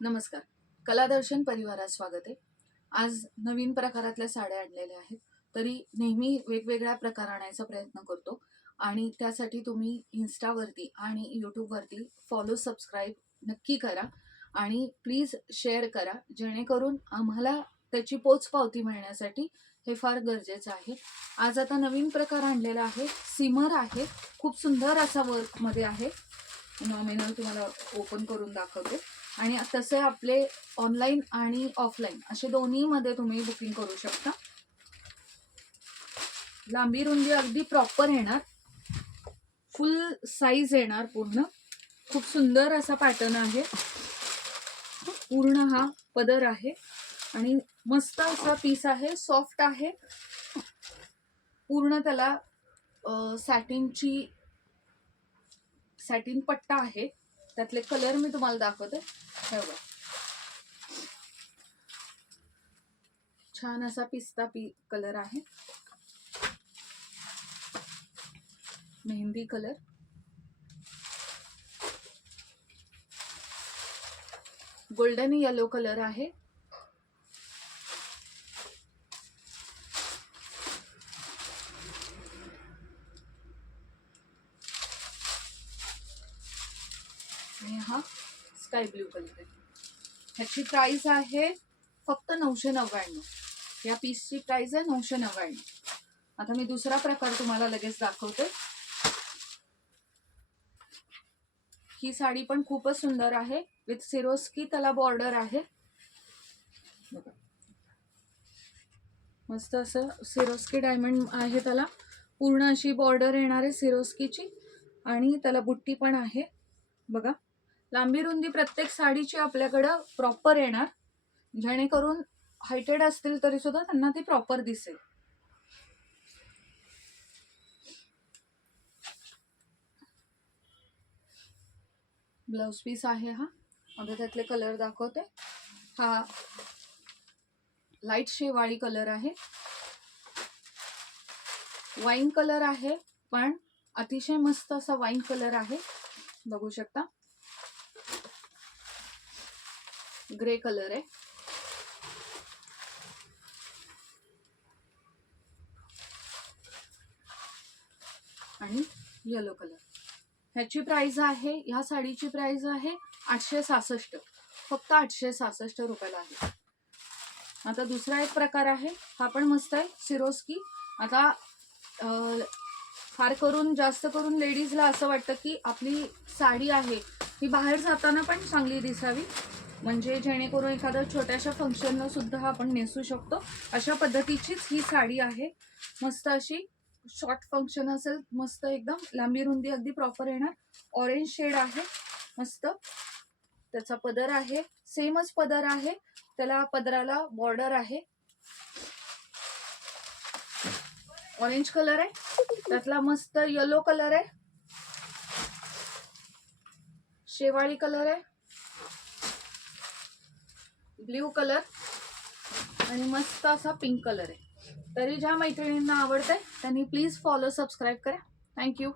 नमस्कार. कलादर्शन परिवारात स्वागत आहे. आज नवीन प्रकारातल्या साड्या आणलेल्या आहेत. तरी नेहमी वेगवेगळ्या प्रकार आणायचा प्रयत्न करतो आणि त्यासाठी तुम्ही इन्स्टावरती आणि यूट्यूबवरती फॉलो सबस्क्राईब नक्की करा आणि प्लीज शेअर करा, जेणेकरून आम्हाला त्याची पोचपावती मिळण्यासाठी हे फार गरजेचं आहे. आज आता नवीन प्रकार आणलेला आहे, सिमर आहे. खूप सुंदर असा वर्कमध्ये आहे. नॉमिनल तुम्हाला ओपन करून दाखवते. आणि तसे आपले ऑनलाईन आणि ऑफलाईन असे दोन्हीमध्ये तुम्ही बुकिंग करू शकता. लांबी रुंदी अगदी प्रॉपर येणार, फुल साईज येणार पूर्ण. खूप सुंदर असा पॅटर्न आहे. पूर्ण हा पदर आहे आणि मस्त असा पीस आहे, सॉफ्ट आहे. पूर्ण त्याला सॅटिन पट्टा आहे. त्यातले कलर मी तुम्हाला दाखवते. हे बघा, छान असा पिस्ता कलर आहे, mehndi colour, golden yellow colour आहे, आणि हा स्काय ब्ल्यू कलर आहे. ह्याची प्राइस आहे फक्त 999. या पीसची प्राइस आहे 999. आता मी दुसरा प्रकार तुम्हाला लगेच दाखवते. ही साडी पण खूपच सुंदर आहे, विथ सिरोस्की त्याला बॉर्डर आहे. बघा, मस्त असं सिरोस्की डायमंड आहे. त्याला पूर्ण अशी बॉर्डर येणार आहे सिरोस्कीची आणि त्याला बुट्टी पण आहे. बघा, लांबी रुंदी प्रत्येक साडीची आपल्याकडं प्रॉपर येणार, जेणेकरून हायटेड असतील तरी सुद्धा त्यांना ती प्रॉपर दिसेल. ब्लाउज पीस आहे हा. आता त्यातले कलर दाखवते. हा लाईट शेवाळी कलर आहे, वाईन कलर आहे, पण अतिशय मस्त असा वाईन कलर आहे. बघू शकता, ग्रे कलर आहे आणि येलो कलर. ह्याची प्राइस आहे, ह्या साडीची प्राइस आहे 866, फक्त 866 रुपयाला आहे. आता दुसरा एक प्रकार आहे, हा पण मस्त आहे, सिरोस्की. आता फार करून जास्त करून लेडीजला असं वाटतं की आपली साडी आहे ही बाहेर जाताना पण चांगली दिसावी, म्हणजे जेणेकरून एखाद्या छोट्याशा फंक्शनला सुद्धा आपण नेसू शकतो. अशा पद्धतीचीच ही साडी आहे. मस्त अशी शॉर्ट फंक्शन असेल, मस्त एकदम लांबी रुंदी अगदी प्रॉपर येणार. ऑरेंज शेड आहे, मस्त. त्याचा पदर आहे, सेमच पदर आहे, त्याला पदराला बॉर्डर आहे. ऑरेंज कलर आहे, त्यातला मस्त येलो कलर आहे, शेवाळी कलर आहे, ब्ल्यू कलर आणि मस्त असा पिंक कलर आहे. तरी ज्या मैत्रिणींना आवडतंय त्यांनी प्लीज फॉलो सबस्क्राईब करा. थँक्यू.